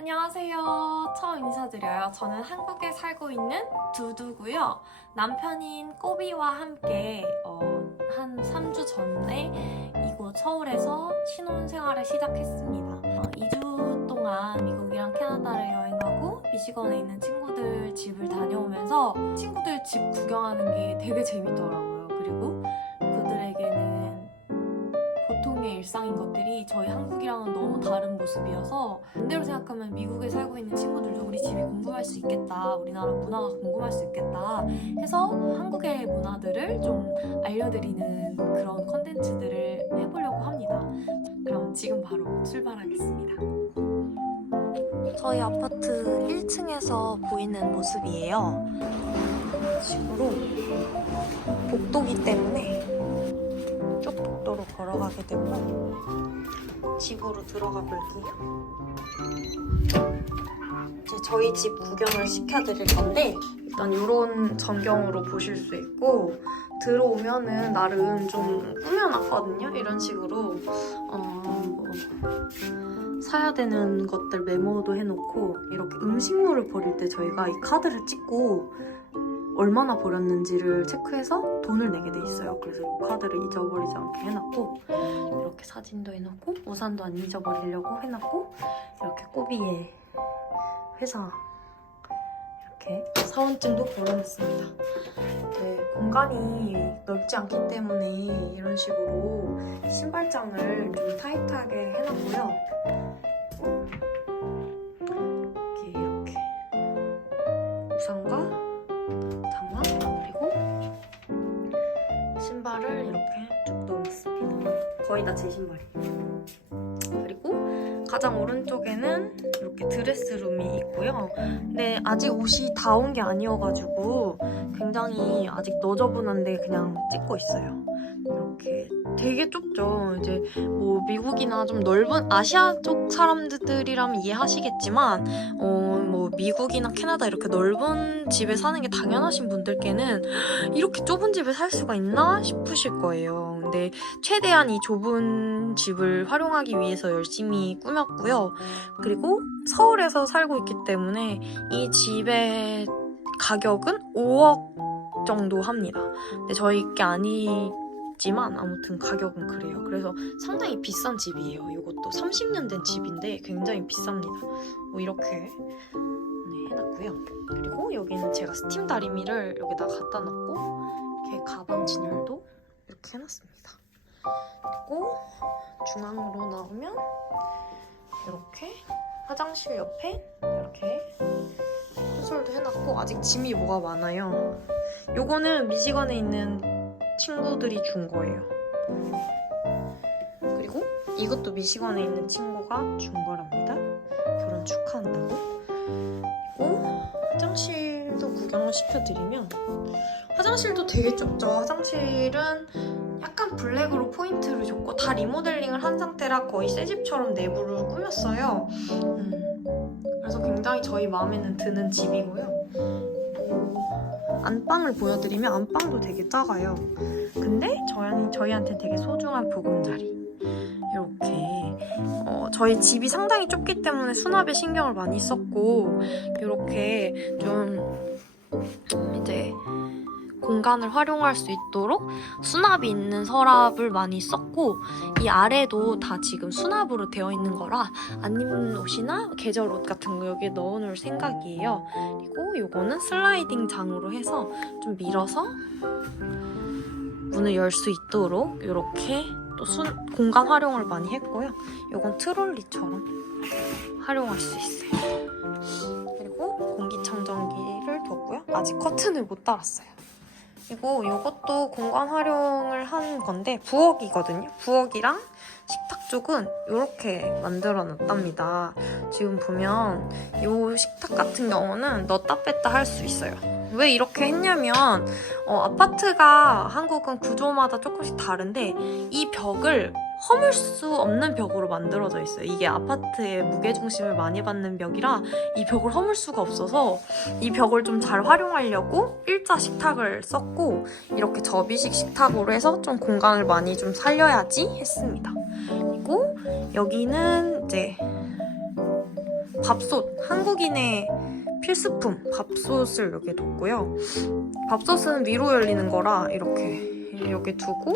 안녕하세요. 처음 인사드려요. 저는 한국에 살고 있는 두두고요. 남편인 꼬비와 함께 한 3주 전에 이곳 서울에서 신혼생활을 시작했습니다. 2주 동안 미국이랑 캐나다를 여행하고 미시건에 있는 친구들 집을 다녀오면서 친구들 집 구경하는 게 되게 재밌더라고요. 그리고 그들에게는 보통의 일상인 것들이 저희 한국이랑은 너무 다른 모습이어서 반대로 생각하면 미국에 살고 있는 친구들도 우리 집이 궁금할 수 있겠다, 우리나라 문화가 궁금할 수 있겠다 해서 한국의 문화들을 좀 알려드리는 그런 컨텐츠들을 해보려고 합니다. 그럼 지금 바로 출발하겠습니다. 저희 아파트 1층에서 보이는 모습이에요. 이런 식으로 복도기 때문에 쭉 복도로 걸어가게 되고 집으로 들어가 볼게요. 이제 저희 집 구경을 시켜드릴 건데 일단 이런 전경으로 보실 수 있고 들어오면은 나름 좀 꾸며놨거든요. 이런 식으로 뭐 사야 되는 것들 메모도 해놓고 이렇게 음식물을 버릴 때 저희가 이 카드를 찍고 얼마나 버렸는지를 체크해서 돈을 내게 돼 있어요. 그래서 이 카드를 잊어버리지 않게 해놨고 이렇게 사진도 해놓고 우산도 안 잊어버리려고 해놨고 이렇게 꼬비의 회사 이렇게 사원증도 걸어놨습니다. 네, 공간이 넓지 않기 때문에 이런 식으로 신발장을 좀 타이트하게 해놨고요. 이렇게 우산과 장화 그리고 신발을 이렇게 쭉 넣어놨습니다. 거의 다 제 신발이에요. 그리고 가장 오른쪽에는 이렇게 드레스룸이 있고요. 근데 아직 옷이 다 온 게 아니어가지고 굉장히 아직 너저분한데 그냥 찍고 있어요. 이렇게 되게 좁죠. 이제 뭐 미국이나 좀 넓은 아시아 쪽 사람들이라면 이해하시겠지만 뭐 미국이나 캐나다 이렇게 넓은 집에 사는 게 당연하신 분들께는 이렇게 좁은 집에 살 수가 있나 싶으실 거예요. 근데 최대한 이 좁은 집을 활용하기 위해서 열심히 꾸몄고요. 그리고 서울에서 살고 있기 때문에 이 집의 가격은 5억 정도 합니다. 근데 저희 게 아니지만 아무튼 가격은 그래요. 그래서 상당히 비싼 집이에요. 이것도 30년 된 집인데 굉장히 비쌉니다. 뭐 이렇게 해놨고요. 그리고 여기는 제가 스팀 다리미를 여기다 갖다 놨고 이렇게 가방 진열도 이렇게 해놨습니다. 그리고 중앙으로 나오면 이렇게 화장실 옆에 이렇게 콘솔도 해놨고 아직 짐이 뭐가 많아요. 요거는 미시건에 있는 친구들이 준 거예요. 그리고 이것도 미시건에 있는 친구가 준 거랍니다. 결혼 축하한다고. 그리고 화장실도 구경을 시켜드리면 화장실도 되게 좁죠. 화장실은 약간 블랙으로 포인트를 줬고 다 리모델링을 한 상태라 거의 새 집처럼 내부를 꾸몄어요. 그래서 굉장히 저희 마음에는 드는 집이고요. 안방을 보여드리면 안방도 되게 작아요. 근데 저희한테 되게 소중한 보금자리. 이렇게 저희 집이 상당히 좁기 때문에 수납에 신경을 많이 썼고 이렇게 좀 이제 공간을 활용할 수 있도록 수납이 있는 서랍을 많이 썼고 이 아래도 다 지금 수납으로 되어 있는 거라 안 입는 옷이나 계절 옷 같은 거 여기에 넣어놓을 생각이에요. 그리고 요거는 슬라이딩 장으로 해서 좀 밀어서 문을 열 수 있도록 이렇게 또 공간 활용을 많이 했고요. 요건 트롤리처럼 활용할 수 있어요. 그리고 공기청정기를 뒀고요. 아직 커튼을 못 달았어요. 그리고 이것도 공간 활용을 한 건데 부엌이거든요. 부엌이랑 식탁 쪽은 이렇게 만들어 놨답니다. 지금 보면 이 식탁 같은 경우는 넣었다 뺐다 할 수 있어요. 왜 이렇게 했냐면 아파트가 한국은 구조마다 조금씩 다른데 이 벽을 허물 수 없는 벽으로 만들어져 있어요. 이게 아파트의 무게중심을 많이 받는 벽이라 이 벽을 허물 수가 없어서 이 벽을 좀 잘 활용하려고 일자 식탁을 썼고 이렇게 접이식 식탁으로 해서 좀 공간을 많이 좀 살려야지 했습니다. 그리고 여기는 이제 밥솥, 한국인의 필수품 밥솥을 여기 뒀고요. 밥솥은 위로 열리는 거라 이렇게 여기 두고,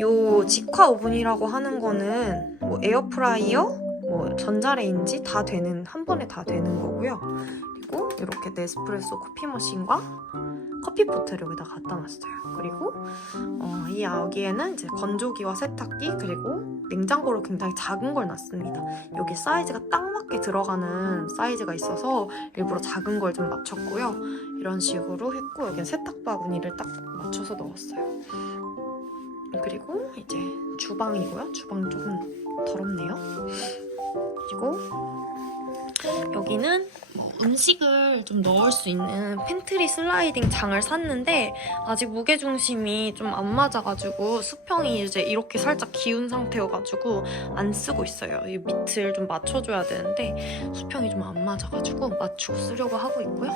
요 직화 오븐이라고 하는 거는 뭐 에어프라이어, 뭐 전자레인지 다 되는, 한 번에 다 되는 거고요. 그리고 이렇게 네스프레소 커피 머신과 커피포트를 여기다 갖다 놨어요. 그리고 이 여기에는 이제 건조기와 세탁기, 그리고 냉장고로 굉장히 작은 걸 놨습니다. 여기 사이즈가 딱 맞게 들어가는 사이즈가 있어서 일부러 작은 걸 좀 맞췄고요. 이런 식으로 했고, 여기는 세탁 바구니를 딱 맞춰서 넣었어요. 그리고 이제 주방이고요. 주방 조금 더럽네요. 그리고 여기는 음식을 좀 넣을 수 있는 팬트리 슬라이딩 장을 샀는데 아직 무게중심이 좀 안 맞아가지고 수평이 이제 이렇게 살짝 기운 상태여가지고 안 쓰고 있어요. 이 밑을 좀 맞춰줘야 되는데 수평이 좀 안 맞아가지고 맞추고 쓰려고 하고 있고요.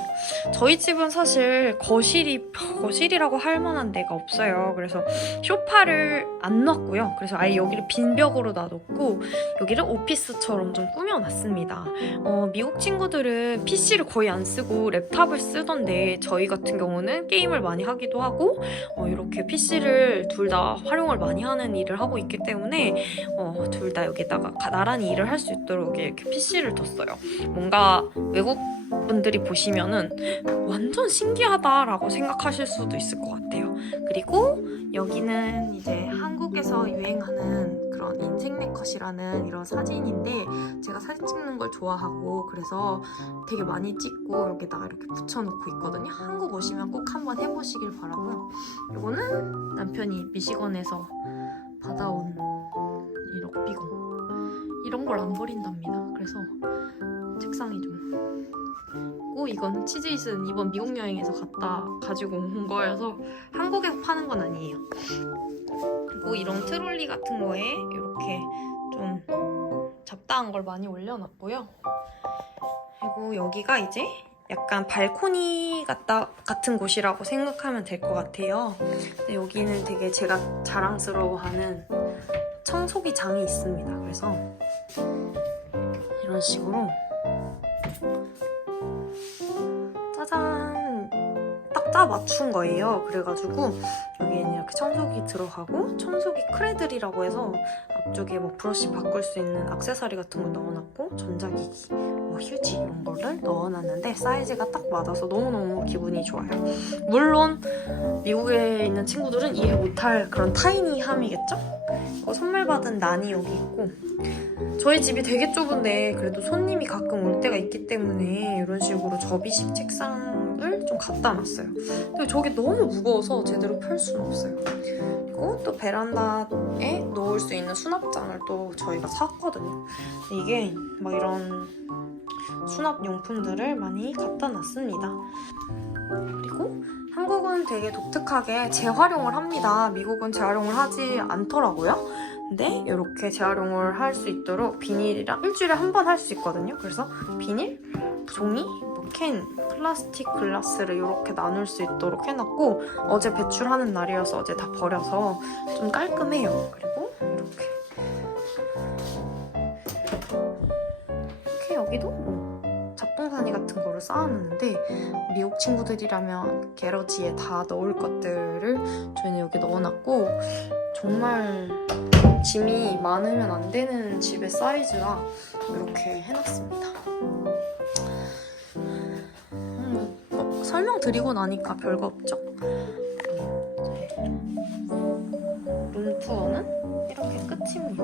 저희 집은 사실 거실이라고 할 만한 데가 없어요. 그래서 소파를 안 놨고요. 그래서 아예 여기를 빈 벽으로 놔뒀고 여기를 오피스처럼 좀 꾸며놨습니다. 미국 친구들은 PC를 거의 안 쓰고 랩탑을 쓰던데 저희 같은 경우는 게임을 많이 하기도 하고 이렇게 PC를 둘 다 활용을 많이 하는 일을 하고 있기 때문에 둘 다 여기다가 나란히 일을 할 수 있도록 여기 이렇게 PC를 뒀어요. 뭔가 외국 분들이 보시면은 완전 신기하다라고 생각하실 수도 있을 것 같아요. 그리고 여기는 이제 한국에서 유행하는 그런 인생 네컷이라는 이런 사진인데 제가 사진 찍는 걸 좋아하고 그래서 되게 많이 찍고 여기다가 이렇게 붙여놓고 있거든요. 한국 오시면 꼭 한번 해보시길 바라고요. 이거는 남편이 미시건에서 받아온 이 럭비공. 이런 걸 안 버린답니다. 그래서 책상이 좀... 이거는 치즈잇은 이번 미국 여행에서 가지고 온 거여서 한국에서 파는 건 아니에요. 그리고 이런 트롤리 같은 거에 이렇게 좀 잡다한 걸 많이 올려놨고요. 그리고 여기가 이제 약간 발코니 같은 곳이라고 생각하면 될 것 같아요. 근데 여기는 되게 제가 자랑스러워하는 청소기 장이 있습니다. 그래서 이런 식으로 짜잔! 딱 짜 맞춘 거예요. 그래가지고 여기에는 이렇게 청소기 들어가고 청소기 크레들이라고 해서 앞쪽에 뭐 브러쉬 바꿀 수 있는 액세서리 같은 거 넣어놨고 전자기기, 뭐 휴지 이런 거를 넣어놨는데 사이즈가 딱 맞아서 너무너무 기분이 좋아요. 물론 미국에 있는 친구들은 이해 못할 그런 타이니함이겠죠? 선물 받은 난이 여기 있고 저희 집이 되게 좁은데 그래도 손님이 가끔 올 때가 있기 때문에 이런 식으로 접이식 책상을 좀 갖다 놨어요. 근데 저게 너무 무거워서 제대로 펼 수는 없어요. 그리고 또 베란다에 놓을 수 있는 수납장을 또 저희가 샀거든요. 이게 막 이런 수납 용품들을 많이 갖다 놨습니다. 그리고 한국은 되게 독특하게 재활용을 합니다. 미국은 재활용을 하지 않더라고요. 근데 이렇게 재활용을 할 수 있도록 비닐이랑 일주일에 한 번 할 수 있거든요. 그래서 비닐, 종이, 뭐 캔, 플라스틱, 글라스를 이렇게 나눌 수 있도록 해놨고 어제 배출하는 날이어서 어제 다 버려서 좀 깔끔해요. 그리고 이렇게 여기도 뭐 잡동사니 같은 거를 쌓아놨는데 미국 친구들이라면 게러지에 다 넣을 것들을 저희는 여기 넣어놨고 정말 짐이 많으면 안 되는 집의 사이즈라 이렇게 해놨습니다. 설명드리고 나니까 별거 없죠? 룸투어는 이렇게 끝입니다.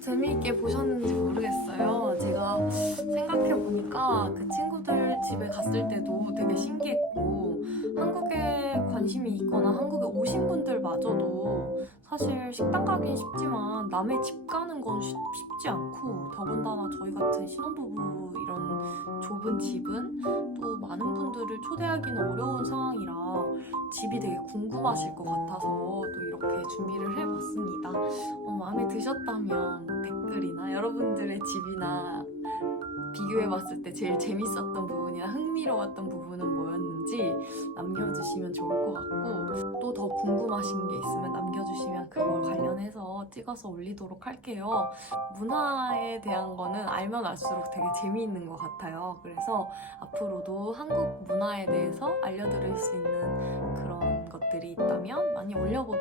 재미있게 보셨는지 모르겠어요. 제가 생각해보니까 그 친구들 집에 갔을 때도 되게 신기했고 한국에 관심이 있거나 한국에 오신 분들마저도 사실 식당 가긴 쉽지만 남의 집 가는 건 쉽지 않고 더군다나 저희 같은 신혼부부 이런 좁은 집은 또 많은 분들을 초대하기는 어려운 상황이라 집이 되게 궁금하실 것 같아서 또 이렇게 준비를 해봤습니다. 마음에 드셨다면 댓글이나 여러분들의 집이나 비교해봤을 때 제일 재밌었던 부분이나 흥미로웠던 부분은 뭐였는지 있는지 남겨주시면 좋을 것 같고, 또 더 궁금하신 게 있으면 남겨주시면 그걸 관련해서 찍어서 올리도록 할게요. 문화에 대한 거는 알면 알수록 되게 재미있는 것 같아요. 그래서 앞으로도 한국 문화에 대해서 알려드릴 수 있는 그런 것들이 있다면 많이 올려보도록